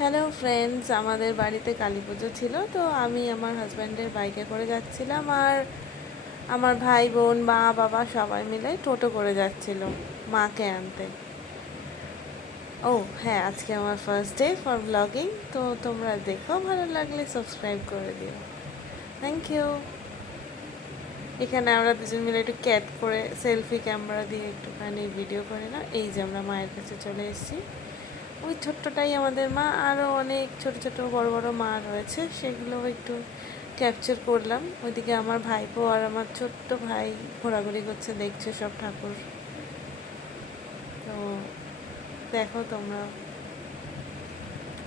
Hello friends, আমাদের বাড়িতে কালী পুজো ছিল। তো আমি আমার হাজব্যান্ডের বাইকে করে যাচ্ছিলাম, আর আমার ভাই বোন মা বাবা সবাই মিলে টোটো করে যাচ্ছিল মাকে আনতে। ও হ্যাঁ, আজকে আমার ফার্স্ট ডে ফর ব্লগিং। তো তোমরা দেখো, ভালো লাগলে সাবস্ক্রাইব করে দিও। Thank you. এখানে আমরা দুজন মিলে একটু ক্যাট করে সেলফি ক্যামেরা দিয়ে একটুখানি ভিডিও করে না। এই যে আমরা মায়ের কাছে চলে এসেছি। ওই ছোট্টটাই আমাদের মা, আরও অনেক ছোট ছোট বড় বড় মা রয়েছে, সেগুলো একটু ক্যাপচার করলাম। ওইদিকে আমার ভাইপো আর আমার ছোট্ট ভাই ঘোরাঘুরি করছে, দেখছে সব ঠাকুর। তো দেখো তোমরা,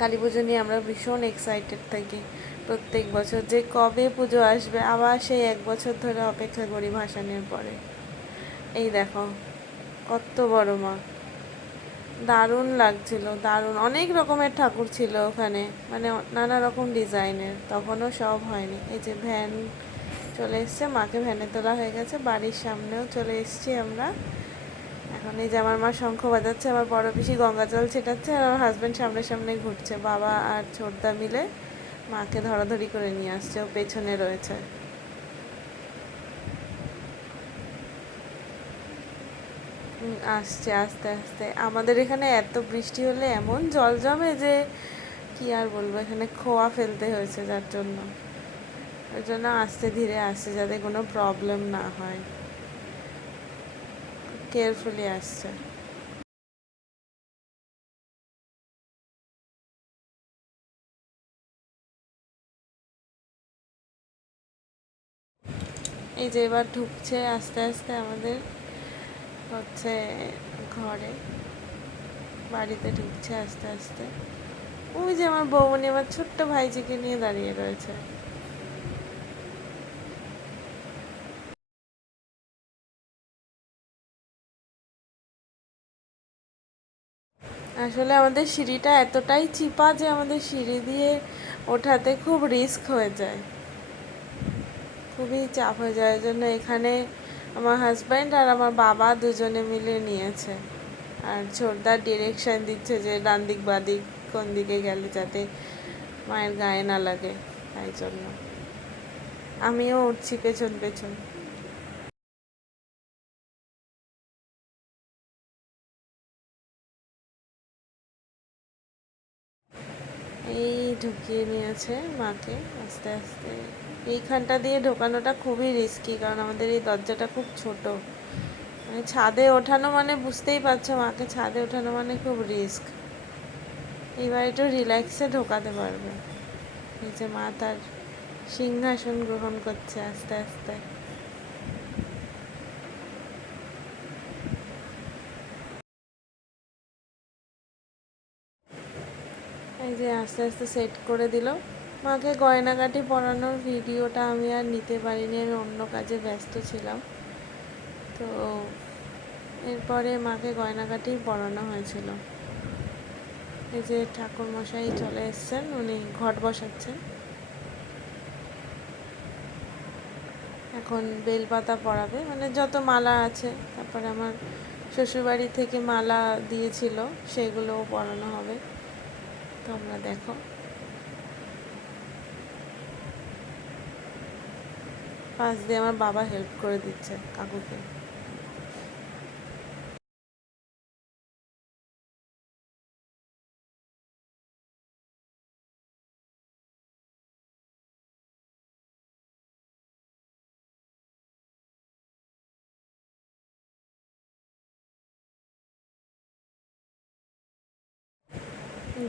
কালী পুজো নিয়ে আমরা ভীষণ এক্সাইটেড থাকি প্রত্যেক বছর, যে কবে পুজো আসবে। আবার সেই এক বছর ধরে অপেক্ষা করি ভাসানের পরে। এই দেখো কত বড় মা, দারুণ লাগছিল, দারুণ। অনেক রকমের ঠাকুর ছিল ওখানে, মানে নানা রকম ডিজাইনের। তখনও সব হয়নি। এই যে ভ্যান চলে এসছে, মাকে ভ্যানে তোলা হয়ে গেছে। বাড়ির সামনেও চলে এসছি আমরা। এখন এই যে আমার মা শঙ্খ বাজাচ্ছে, আমার বড় পিসি গঙ্গা জল ছেটাচ্ছে, আর আমার হাজব্যান্ড সামনে সামনে ঘুরছে। বাবা আর ছোটদা মিলে মাকে ধরাধরি করে নিয়ে আসছে, ও পেছনে রয়েছে। আসছে আস্তে আস্তে। আমাদের এখানে এত বৃষ্টি হলে এমন জল জমে যে কি আর বলবো, এখানে খোয়া ফেলতে হয়েছে, যার জন্য ওই জন্য আস্তে ধীরে আসছে, যাতে কোনো প্রবলেম না হয়। কেয়ারফুলি আসছে। এই যে এবার ঢুকছে আস্তে আস্তে আমাদের হচ্ছে ঘরে, বাড়িতে ঢুকছে আস্তে আস্তে। ওই যে আমার বৌমনি আমার ছোট্ট ভাইজিকে নিয়ে দাঁড়িয়ে রয়েছে। আসলে আমাদের সিঁড়িটা এতটাই চিপা যে আমাদের সিঁড়ি দিয়ে ওঠাতে খুব রিস্ক হয়ে যায়, খুবই চাপ হয়ে যায়। ওই জন্য এখানে আমার হাজব্যান্ড আর আমার বাবা দুজনে মিলে নিয়েছে, আর ছোটদার ডিরেকশন দিচ্ছে যে ডান দিক বাঁ দিক কোন দিকে গেলে যাতে মায়ের গায়ে না লাগে, তাই জন্য আমিও উঠছি পেছন পেছন। এই ঢুকিয়ে নিয়েছে মাকে আস্তে আস্তে। এইখানটা দিয়ে ঢোকানোটা খুবই রিস্কি, কারণ আমাদের এই দরজাটা খুব ছোট। মানে ছাদে ওঠানো মানে বুঝতেই পারছো, মাকে ছাদে ওঠানো মানে খুব রিস্ক। এবার একটু রিল্যাক্সে ঢোকাতে পারবে। এই যে মা তার সিংহাসন গ্রহণ করছে আস্তে আস্তে। এই যে আস্তে আস্তে সেট করে দিল। মাকে গয়নাগাটি পরানোর ভিডিওটা আমি আর নিতে পারিনি, আমি অন্য কাজে ব্যস্ত ছিলাম। তো এরপরে মাকে গয়নাগাটি পরানো হয়েছিল। এই যে ঠাকুর মশাই চলে এসছেন, উনি ঘট বসাচ্ছেন। এখন বেলপাতা পরাবে, মানে যত মালা আছে। তারপরে আমার শ্বশুরবাড়ি থেকে মালা দিয়েছিল, সেগুলোও পরানো হবে। তোমরা দেখো। পাশ দিয়ে আমার বাবা হেল্প করে দিচ্ছে কাকুকে।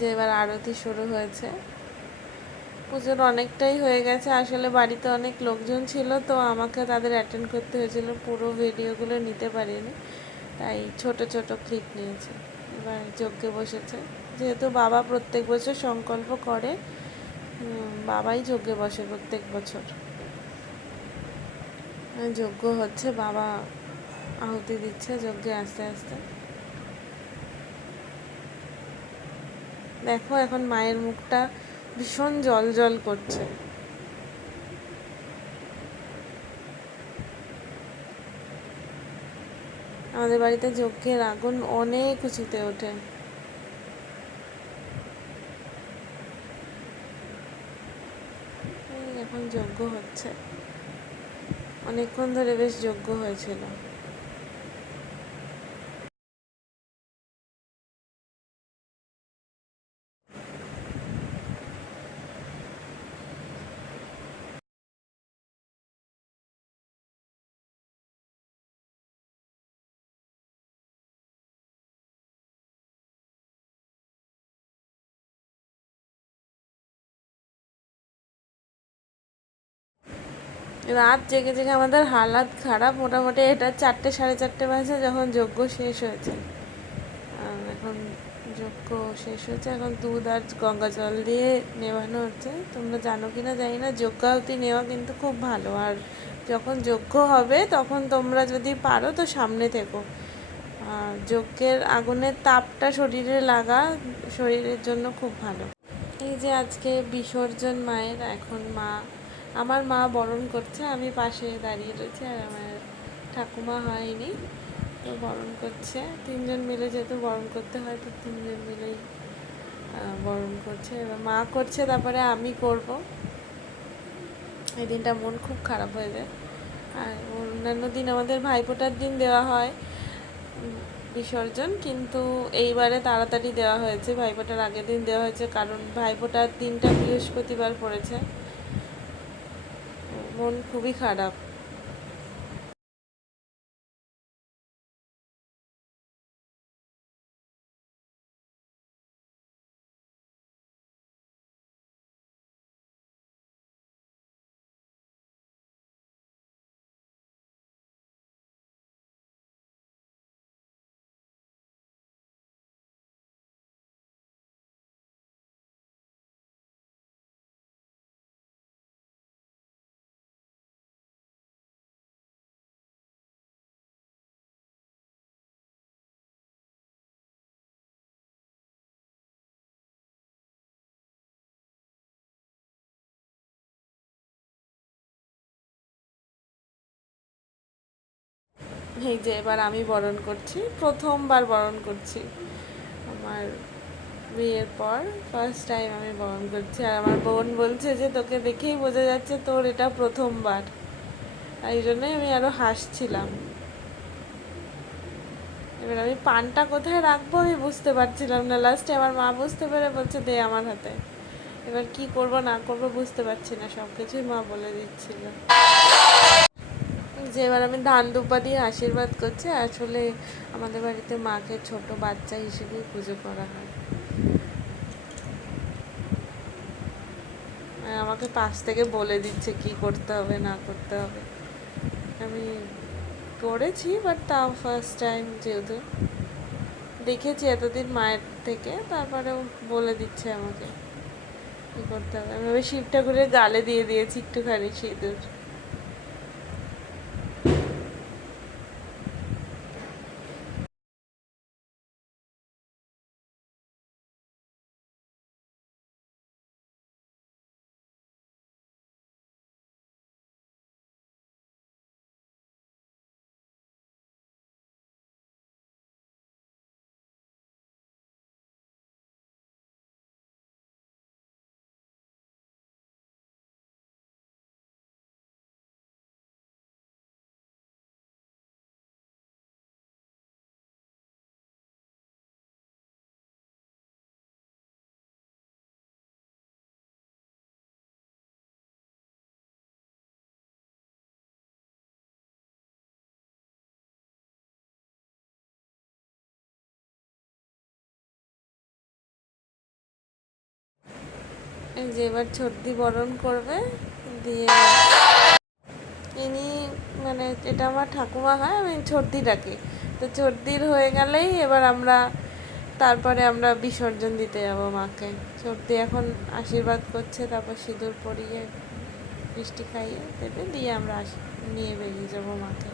যে এবার আরতি শুরু হয়েছে। পুজোর অনেকটাই হয়ে গেছে। আসলে বাড়িতে অনেক লোকজন ছিল, তো আমাকে তাদের অ্যাটেন্ড করতে হয়েছিল, পুরো ভিডিওগুলো নিতে পারিনি, তাই ছোট ছোট ক্লিপ নিয়েছি। এবার যজ্ঞে বসেছে, যেহেতু বাবা প্রত্যেক বছর সংকল্প করে, বাবাই যজ্ঞে বসে প্রত্যেক বছর। যজ্ঞ হচ্ছে, বাবা আহুতি দিচ্ছে যজ্ঞে আস্তে আস্তে। দেখো এখন মায়ের মুখটা ভীষণ জল জল করছে। আমাদের বাড়িতে যজ্ঞের আগুন অনেক উঁচুতে ওঠে। এই এখন যজ্ঞ হচ্ছে, অনেকক্ষণ ধরে বেশ যজ্ঞ হয়েছিল। রাত জেগে জেগে আমাদের হালাত খারাপ, মোটামুটি এটা 4টে 4:30 বাজে যখন যজ্ঞ শেষ হয়েছে। এখন যজ্ঞ শেষ হয়েছে, এখন দুধ আর গঙ্গা জল দিয়ে নেওয়ানো হচ্ছে। তোমরা জানো কি না জানি না, যজ্ঞাহুতি নেওয়া কিন্তু খুব ভালো। আর যখন যজ্ঞ হবে তখন তোমরা যদি পারো তো সামনে থেকো। যজ্ঞের আগুনের তাপটা শরীরে লাগা শরীরের জন্য খুব ভালো। এই যে আজকে বিসর্জন মায়ের, এখন আমার মা বরণ করছে, আমি পাশে দাঁড়িয়ে রয়েছি। আর আমার ঠাকুমা হয়নি, তো বরণ করছে। 3জন মিলে যেহেতু বরণ করতে হয়, তো 3জন মিলেই বরণ করছে। এবার মা করছে, তারপরে আমি করব। এই দিনটা মন খুব খারাপ হয়ে যায়। আর অন্যান্য দিন আমাদের ভাইফোঁটার দিন দেওয়া হয় বিসর্জন, কিন্তু এইবারে তাড়াতাড়ি দেওয়া হয়েছে, ভাইফোঁটার আগের দিন দেওয়া হয়েছে, কারণ ভাইফোঁটার দিনটা বৃহস্পতিবার পড়েছে। মন খুবই খারাপ। এই যে এবার আমি বরণ করছি, প্রথমবার বরণ করছি আমার বিয়ের পর, ফার্স্ট টাইম আমি বরণ করছি। আর আমার বোন বলছে যে তোকে দেখেই বোঝা যাচ্ছে তোর এটা প্রথমবার। এই জন্যই আমি আরো হাসছিলাম। এবার আমি পানটা কোথায় রাখবো আমি বুঝতে পারছিলাম না। লাস্টে আমার মা বুঝতে পেরে বলছে দে আমার হাতে। এবার কি করব না করব বুঝতে পারছি না, সব কিছুই মা বলে দিচ্ছিল। যে এবার আমি ধান দুপা দিয়ে আশীর্বাদ করছি। আসলে আমাদের বাড়িতে মাকে ছোট বাচ্চা হিসেবেই পুজো করা হয়। আমাকে পাশ থেকে বলে দিচ্ছে কি করতে হবে না করতে হবে। আমি করেছি, বাট তাও ফার্স্ট টাইম যেহেতু দেখেছি এতদিন মায়ের থেকে, তারপরেও বলে দিচ্ছে আমাকে কি করতে হবে। আমি ওই শিব ঠাকুরের গালে দিয়ে দিয়েছি একটুখানি সিঁদুর। এই যে এবার ছর্দি বরণ করবে, দিয়ে ইনি মানে এটা আমার ঠাকুমা হয়, আমি ছর্দি ডাকি। তো ছর্দির হয়ে গেলেই এবার তারপরে আমরা বিসর্জন দিতে যাব মাকে। ছর্দি এখন আশীর্বাদ করছে, তারপর সিঁদুর পরিয়ে মিষ্টি খাইয়ে দেবে, দিয়ে আমরা নিয়ে বেরিয়ে যাবো মাকে।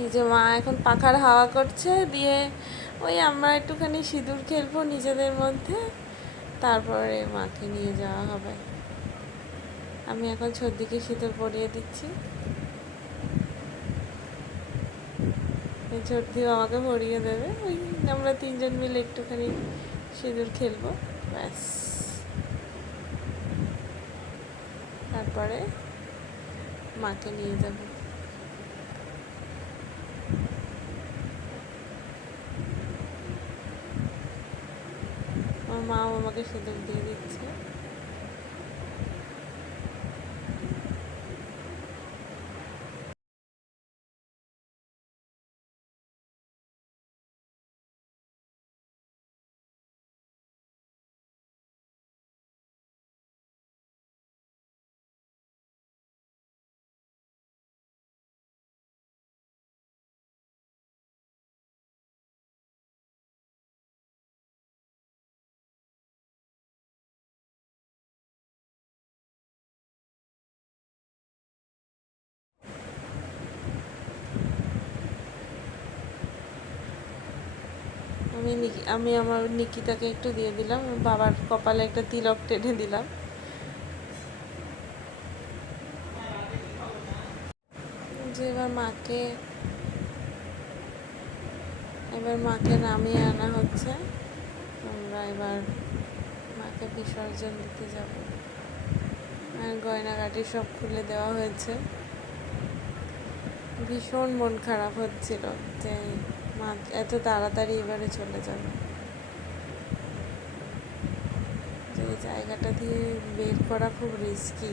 এই যে মা এখন পাখার হাওয়া করছে, দিয়ে ওই আমরা একটুখানি সিঁদুর খেলবো নিজেদের মধ্যে, তারপরে মাকে নিয়ে যাওয়া হবে। আমি এখন সর্দিকে সিঁদুর পরিয়ে দিচ্ছি, সর্দিও আমাকে পরিয়ে দেবে। ওই আমরা তিনজন মিলে একটুখানি সিঁদুর খেলবো, ব্যাস। তারপরে মাকে নিয়ে যাব। আমার মাও আমাকে সিঁদুর দিয়ে দিচ্ছে। আমি আমার নিকিতাকে একটু দিয়ে দিলাম, বাবার কপালে একটা তিলক টেনে দিলাম। যে এবার মাকে নামিয়ে আনা হচ্ছে। আমরা এবার মাকে বিসর্জন দিতে যাব। আর গয়নাগাটি সব খুলে দেওয়া হয়েছে। ভীষণ মন খারাপ হচ্ছিল যে মা এত তাড়াতাড়ি এবারে চলে যাবে। যে জায়গাটা দিয়ে বের করা খুব রিস্কি।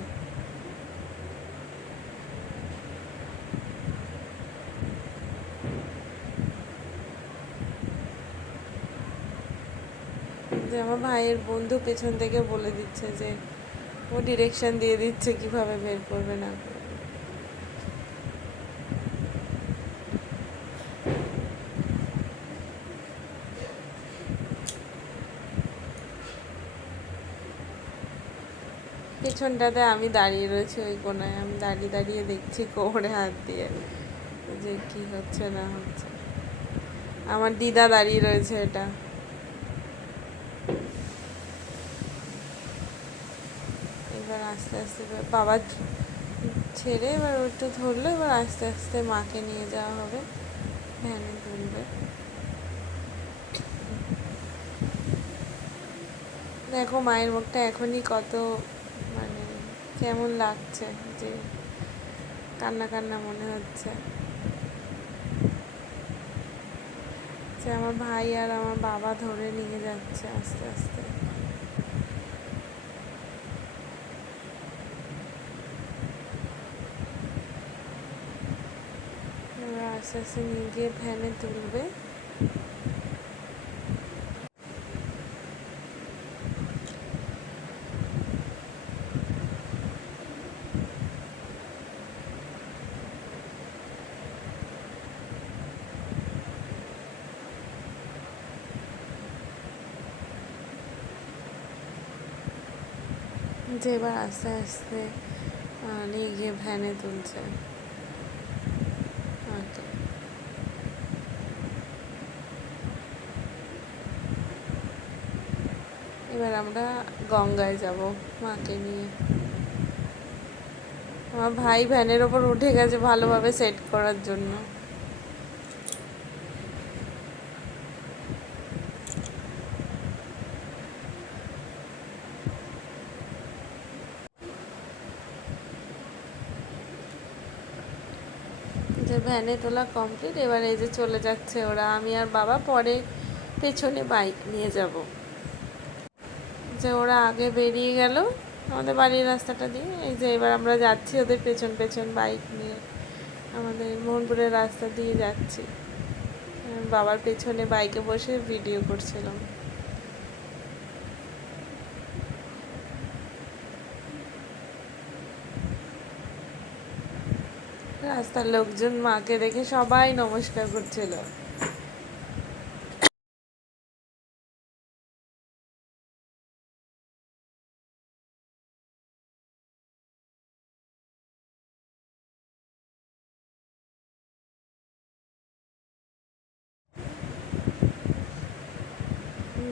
যে আমার ভাইয়ের বন্ধু পেছন থেকে বলে দিচ্ছে, যে ও ডিরেকশন দিয়ে দিচ্ছে কিভাবে বের করবে না করবে। পেছনটাতে আমি দাঁড়িয়ে রয়েছি ওই কোনায়, আমি দাঁড়িয়ে দাঁড়িয়ে দেখছি কোমরে হাত দিয়ে যে কি হচ্ছে না হচ্ছে। আমার দিদা দাঁড়িয়ে রয়েছে এটা। এবার আস্তে আস্তে বাবা ছেড়ে এবার একটু ধরলো, এবার আস্তে আস্তে মাকে নিয়ে যাওয়া হবে, ভ্যানে তুলবে। দেখো মায়ের মুখটা এখনই কত মানে কেমন লাগছে, যে কান্না কান্না মনে হচ্ছে। যে আমার ভাই আর আমার বাবা ধরে নিয়ে যাচ্ছে আস্তে আস্তে। এবার আস্তে আস্তে নিয়ে গিয়ে ভ্যানে তুলবে। যে এবার আস্তে আস্তে নিয়ে গিয়ে ভ্যানে তুলছে। ওকে, এবার আমরা গঙ্গায় যাব মাকে নিয়ে। আমার ভাই ভ্যানের ওপর উঠে গেছে ভালোভাবে সেট করার জন্য। যে ভ্যানে তোলা কমপ্লিট, এবার এই যে চলে যাচ্ছে ওরা, আমি আর বাবা পরে পেছনে বাইক নিয়ে যাব। যে ওরা আগে বেরিয়ে গেল আমাদের বাড়ির রাস্তাটা দিয়ে, এই যে এবার আমরা যাচ্ছি ওদের পেছন পেছন বাইক নিয়ে, আমাদের মোহনপুরের রাস্তা দিয়ে যাচ্ছি। বাবার পেছনে বাইকে বসে ভিডিও করছিলাম। রাস্তার লোকজন মাকে দেখে সবাই নমস্কার করছিল।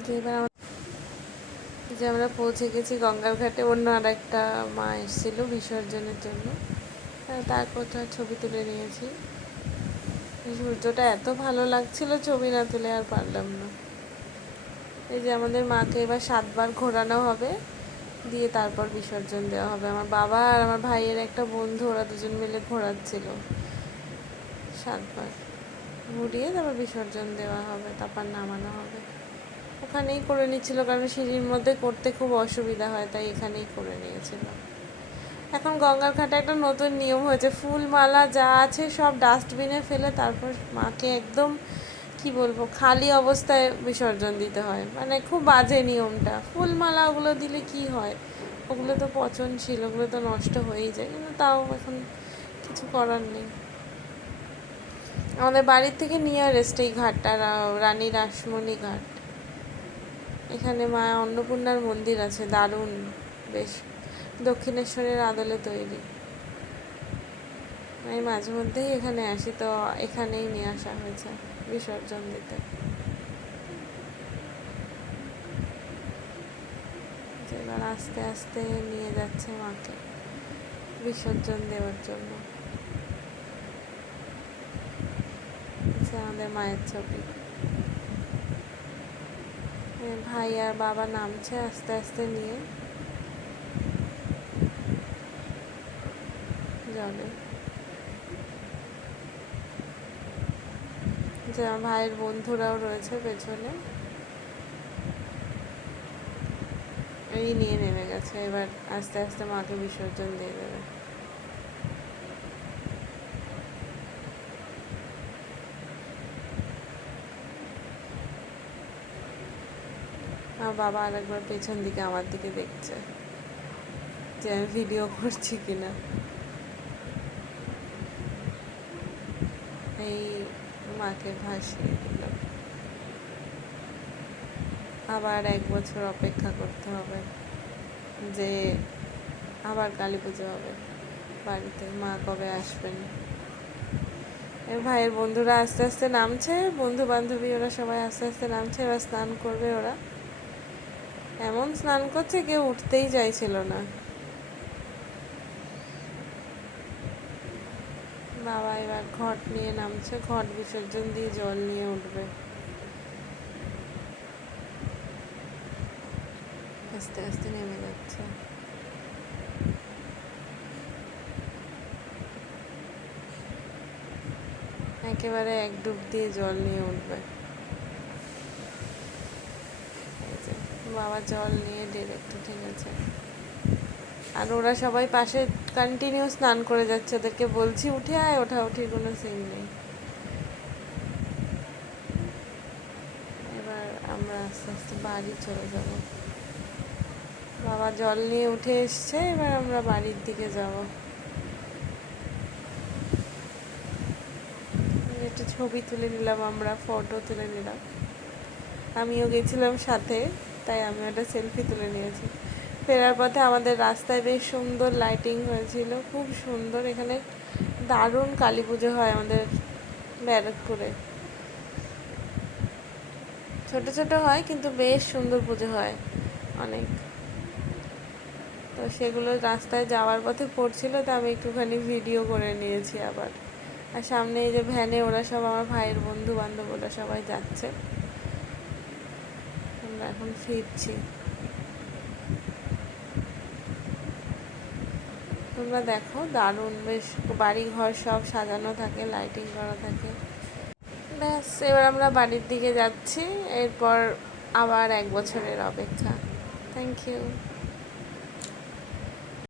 যে এবার যে আমরা পৌঁছে গেছি গঙ্গার ঘাটে, অন্য আর একটা মা এসেছিলো বিসর্জনের জন্য, তারপর তো ছবি তুলে নিয়েছি। সূর্যটা এত ভালো লাগছিল, ছবি না তুলে আর পারলাম না। এই যে আমাদের মাকে এবার 7বার ঘোরানো হবে, দিয়ে তারপর বিসর্জন দেওয়া হবে। আমার বাবা আর আমার ভাইয়ের একটা বন্ধু, ওরা দুজন মিলে ঘোরাচ্ছিল। 7বার ঘুরিয়ে তারপর বিসর্জন দেওয়া হবে, তারপর নামানো হবে। ওখানেই করে নিচ্ছিল, কারণ সিঁড়ির মধ্যে করতে খুব অসুবিধা হয়, তাই এখানেই করে নিয়েছিল। এখন গঙ্গার ঘাটে একটা নতুন নিয়ম হয়েছে, ফুল মালা যা আছে সব ডাস্টবিনে ফেলে তারপর মাকে একদম কি বলবো খালি অবস্থায় বিসর্জন দিতে হয়। মানে খুব বাজে নিয়মটা। ফুলমালা ওগুলো দিলে কি হয়, ওগুলো তো পচনশীল, ওগুলো তো নষ্ট হয়েই যায়, কিন্তু তাও এখন কিছু করার নেই। আমাদের বাড়ির থেকে নিয়ারেস্ট এই ঘাটটা, রানী রাসমণি ঘাট। এখানে মা অন্নপূর্ণার মন্দির আছে, দারুণ, বেশ দক্ষিণেশ্বরের আদলে তৈরি। আমি মাঝে মধ্যেই এখানে আসি, তো এখানেই নিয়ে আসা হয়েছে বিসর্জন দিতে। এবার আস্তে আস্তে নিয়ে যাচ্ছে মাকে বিসর্জন দেওয়ার জন্য। আমাদের মায়ের ছবি, ভাই আর বাবা নামছে আস্তে আস্তে নিয়ে জলে। যে আমার ভাইয়ের বন্ধুরাও রয়েছে পেছনে, এই নিয়ে নেমে গেছে। এবার আস্তে আস্তে মাকে বিসর্জন দিয়ে দেবে। আমার বাবা আরেকবার পেছন দিকে আমার দিকে দেখছে যে আমি ভিডিও করছি কিনা। এই মাকে ভাসিয়ে দিলাম। আবার 1 বছর অপেক্ষা করতে হবে, যে আবার কালী পুজো হবে বাড়িতে, মা কবে আসবেন। ভাইয়ের বন্ধুরা আস্তে আস্তে নামছে, বন্ধু বান্ধবী ওরা সবাই আস্তে আস্তে নামছে। এবার স্নান করবে ওরা, এমন স্নান করছে কেউ উঠতেই চাইছিল না। বাবা এবার ঘট নিয়ে নামছে, ঘট বিসর্জন দিয়ে জল নিয়ে উঠবে। আস্তে আস্তে নেমে যাচ্ছে। একেবারে 1 ডুব দিয়ে জল নিয়ে উঠবে। বাবা জল নিয়ে ডিরেক্ট উঠে গেছে। আর ওরা সবাই পাশে কন্টিনিউ স্নান করে যাচ্ছে, ওদেরকে বলছি উঠে আয়, ওঠাউঠির কোনো সিন নেই। এবার আমরা আস্তে আস্তে বাড়ি চলে যাব। বাবা জল নিয়ে উঠে এসছে, এবার আমরা বাড়ির দিকে যাব। একটা ছবি তুলে নিলাম, আমরা ফটো তুলে নিলাম। আমিও গেছিলাম সাথে, তাই আমি একটা সেলফি তুলে নিয়েছি। ফেরার পথে আমাদের রাস্তায় বেশ সুন্দর লাইটিং হয়েছিল, খুব সুন্দর। এখানে দারুণ কালী পুজো হয় আমাদের ব্যারাকপুরে। ছোট ছোট হয় কিন্তু বেশ সুন্দর পুজো হয় অনেক। তো সেগুলো রাস্তায় যাওয়ার পথে পড়ছিল, তো আমি একটুখানি ভিডিও করে নিয়েছি আবার। আর সামনে এই যে ভ্যানে ওরা সব আমার ভাইয়ের বন্ধু বান্ধব, ওরা সবাই যাচ্ছে। আমরা এখন ফিরছি। তোমরা দেখো, দারুণ, বেশ বাড়ি ঘর সব সাজানো থাকে, লাইটিং করা থাকে। ব্যাস এবার আমরা বাড়ির দিকে যাচ্ছি, এরপর আবার 1 বছরের অপেক্ষা। Thank you.